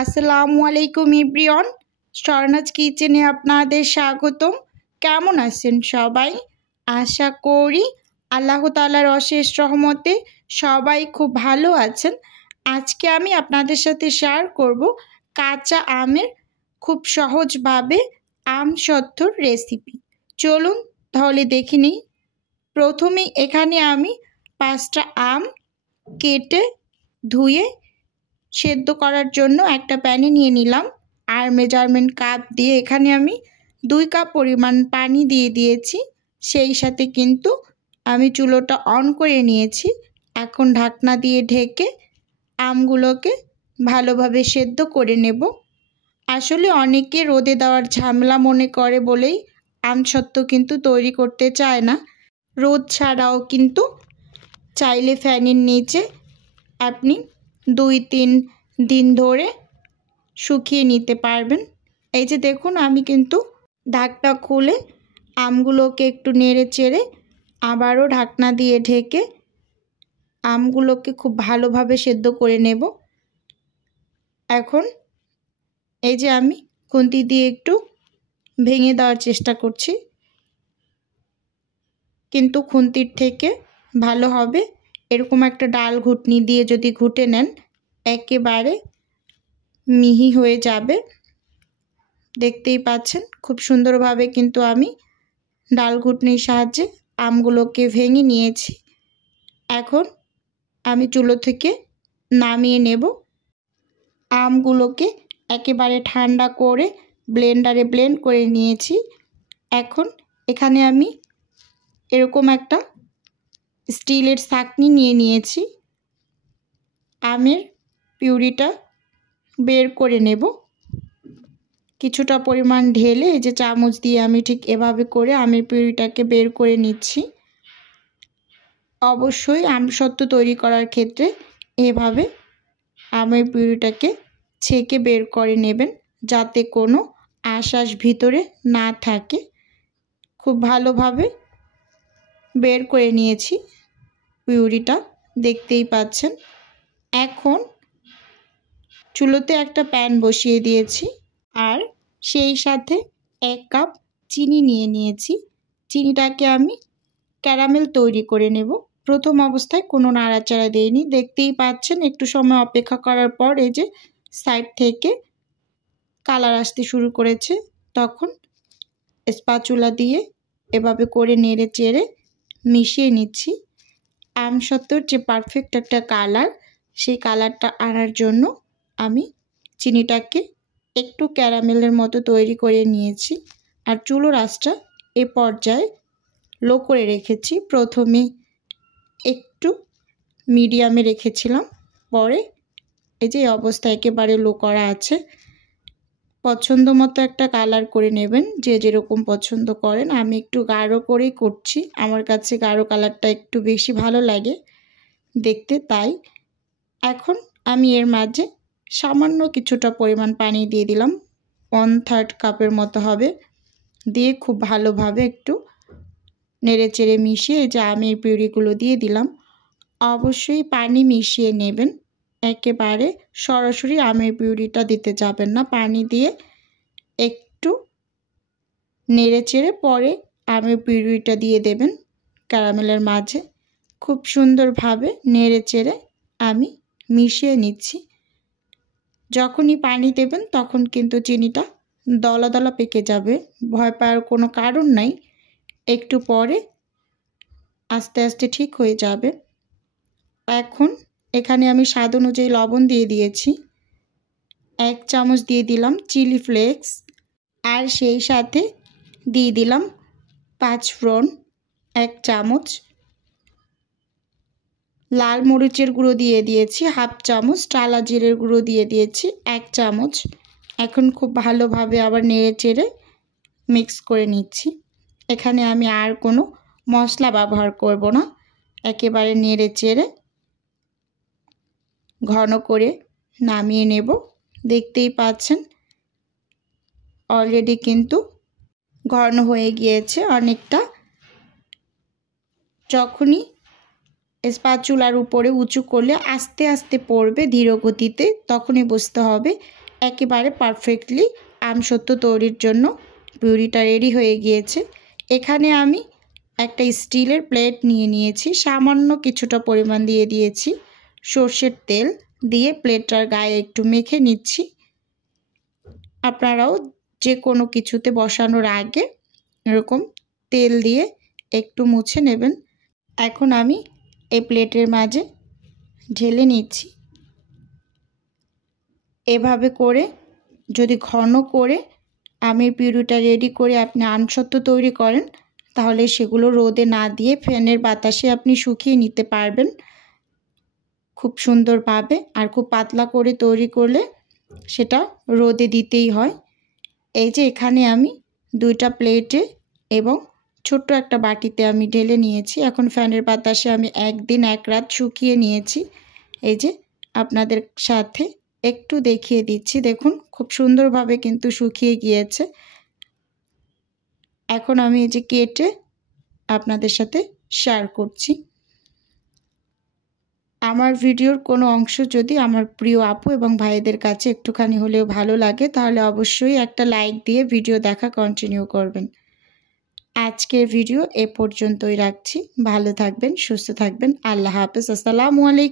আসসালামু আলাইকুম এভরিওয়ান, স্বর্ণাজ কিচেনে আপনাদের স্বাগতম। কেমন আছেন সবাই? আশা করি আল্লাহ তাআলার অশেষ রহমতে সবাই খুব ভালো আছেন। আজকে আমি আপনাদের সাথে শেয়ার করব কাঁচা আমের খুব সহজভাবে আম সত্তুর রেসিপি। চলুন তাহলে দেখে নিই। প্রথমে এখানে আমি 5টা আম কেটে ধুয়ে সেদ্ধ করার জন্য একটা প্যানে নিয়ে নিলাম। আর মেজারমেন্ট কাপ দিয়ে এখানে আমি 2 কাপ পরিমাণ পানি দিয়ে দিয়েছি। সেই সাথে কিন্তু আমি চুলোটা অন করে নিয়েছি। এখন ঢাকনা দিয়ে ঢেকে আমগুলোকে ভালোভাবে সেদ্ধ করে নেব। আসলে অনেকে রোদে দেওয়ার ঝামেলা মনে করে বলেই আম সত্ত্ব কিন্তু তৈরি করতে চায় না। রোদ ছাড়াও কিন্তু চাইলে ফ্যানের নিচে আপনি 2-3 দিন ধরে শুকিয়ে নিতে পারবেন। এই যে দেখুন, আমি কিন্তু ঢাকনা খুলে আমগুলোকে একটু নেড়ে চেড়ে আবারও ঢাকনা দিয়ে ঢেকে আমগুলোকে খুব ভালোভাবে সেদ্ধ করে নেব। এখন এই যে আমি খুন্তি দিয়ে একটু ভেঙে দেওয়ার চেষ্টা করছি, কিন্তু খুন্তির থেকে ভালো হবে এরকম একটা ডাল ঘুটনি দিয়ে যদি ঘুটে নেন, একেবারে মিহি হয়ে যাবে। দেখতেই পাচ্ছেন খুব সুন্দরভাবে কিন্তু আমি ডাল ঘুটনির সাহায্যে আমগুলোকে ভেঙে নিয়েছি। এখন আমি চুলো থেকে নামিয়ে নেব। আমগুলোকে একেবারে ঠান্ডা করে ব্লেন্ডারে ব্লেন্ড করে নিয়েছি। এখন এখানে আমি এরকম একটা স্টিলের ছাঁকনি নিয়ে নিয়েছি। আমের পিউরিটা বের করে নেব। কিছুটা পরিমাণ ঢেলে এই যে চামচ দিয়ে আমি ঠিক এভাবে করে আমের পিউরিটাকে বের করে নিচ্ছি। অবশ্যই আম সত্ত্ব তৈরি করার ক্ষেত্রে এভাবে আমের পিউরিটাকে ছেঁকে বের করে নেবেন, যাতে কোনো আঁশ ভিতরে না থাকে। খুব ভালোভাবে বের করে নিয়েছি পিউরিটা, দেখতেই পাচ্ছেন। এখন চুলোতে একটা প্যান বসিয়ে দিয়েছি আর সেই সাথে 1 কাপ চিনি নিয়ে নিয়েছি। চিনিটাকে আমি ক্যারামেল তৈরি করে নেব। প্রথম অবস্থায় কোনো নাড়াচাড়া দেইনি, দেখতেই পাচ্ছেন। একটু সময় অপেক্ষা করার পর এই যে সাইড থেকে কালার আসতে শুরু করেছে, তখন স্প্যাচুলা দিয়ে এভাবে করে নেড়ে চেড়ে মিশিয়ে নিচ্ছি। আম সত্ত্বর যে পারফেক্ট একটা কালার, সেই কালারটা আনার জন্য আমি চিনিটাকে একটু ক্যারামেলের মতো তৈরি করে নিয়েছি। আর চুলোর আঁচটা এ পর্যায়ে লো করে রেখেছি। প্রথমে একটু মিডিয়ামে রেখেছিলাম, পরে এই যে অবস্থা একেবারে লো করা আছে। পছন্দ মতো একটা কালার করে নেবেন, যে যেরকম পছন্দ করেন। আমি একটু গাঢ় করেই করছি, আমার কাছে গাঢ় কালারটা একটু বেশি ভালো লাগে দেখতে, তাই। এখন আমি এর মাঝে সামান্য কিছুটা পরিমাণ পানি দিয়ে দিলাম, 1/3 কাপের মতো হবে। দিয়ে খুব ভালোভাবে একটু নেড়ে চেড়ে মিশিয়ে যে আমের পিউরিগুলো দিয়ে দিলাম। অবশ্যই পানি মিশিয়ে নেবেন, একেবারে সরাসরি আমের পিউরিটা দিতে যাবেন না। পানি দিয়ে একটু নেড়ে চেড়ে পরে আমের পিউরিটা দিয়ে দেবেন ক্যারামেলের মাঝে। খুব সুন্দরভাবে নেড়ে চেড়ে আমি মিশিয়ে নিচ্ছি। যখনই পানি দেবেন তখন কিন্তু চিনিটা দলা দলা পেকে যাবে, ভয় পাওয়ার কোনো কারণ নাই। একটু পরে আস্তে আস্তে ঠিক হয়ে যাবে। এখন এখানে আমি স্বাদ অনুযায়ী লবণ দিয়ে দিয়েছি। 1 চামচ দিয়ে দিলাম চিলি ফ্লেক্স, আর সেই সাথে দিয়ে দিলাম 5 ফোড়ন 1 চামচ, লাল মরিচের গুঁড়ো দিয়ে দিয়েছি 1/2 চামচ, টালা জিরের গুঁড়ো দিয়ে দিয়েছি 1 চামচ। এখন খুব ভালোভাবে আবার নেড়ে চেড়ে মিক্স করে নিচ্ছি। এখানে আমি আর কোনো মশলা ব্যবহার করব না, একেবারে নেড়ে চেড়ে ঘন করে নামিয়ে নেব। দেখতেই পাচ্ছেন অলরেডি কিন্তু ঘন হয়ে গিয়েছে অনেকটা। যখনই স্প্যাচুলার উপরে উঁচু করলে আস্তে আস্তে পড়বে ধীর গতিতে, তখনই বুঝতে হবে একেবারে পারফেক্টলি আমসত্ত্ব তৈরির জন্য পিউরিটা রেডি হয়ে গিয়েছে। এখানে আমি একটা স্টিলের প্লেট নিয়ে নিয়েছি, সামান্য কিছুটা পরিমাণ দিয়ে দিয়েছি সর্ষের তেল, দিয়ে প্লেটটার গায়ে একটু মেখে নিচ্ছি। আপনারাও যে কোনো কিছুতে বসানোর আগে এরকম তেল দিয়ে একটু মুছে নেবেন। এখন আমি এই প্লেটের মাঝে ঢেলে নিচ্ছি। এভাবে করে যদি ঘন করে আমের পিউরিটা রেডি করে আপনি আমসত্ত্ব তৈরি করেন, তাহলে সেগুলো রোদে না দিয়ে ফ্যানের বাতাসে আপনি শুকিয়ে নিতে পারবেন খুব সুন্দরভাবে। আর খুব পাতলা করে তৈরি করলে সেটা রোদে দিতেই হয়। এই যে এখানে আমি 2টা প্লেটে এবং ছোট্ট একটা বাটিতে আমি ঢেলে নিয়েছি। এখন ফ্যানের বাতাসে আমি 1 দিন 1 রাত শুকিয়ে নিয়েছি। এই যে আপনাদের সাথে একটু দেখিয়ে দিচ্ছি, দেখুন খুব সুন্দরভাবে কিন্তু শুকিয়ে গিয়েছে। এখন আমি এই যে কেটে আপনাদের সাথে শেয়ার করছি। আমার ভিডিওর কোনো অংশ যদি আমার প্রিয় আপু এবং ভাইদের কাছে একটুখানি হলেও ভালো লাগে, তাহলে অবশ্যই একটা লাইক দিয়ে ভিডিও দেখা কন্টিনিউ করবেন। আজকের ভিডিও এ পর্যন্তই রাখছি। ভালো থাকবেন, সুস্থ থাকবেন। আল্লাহ হাফেজ। আসসালামু আলাইকুম।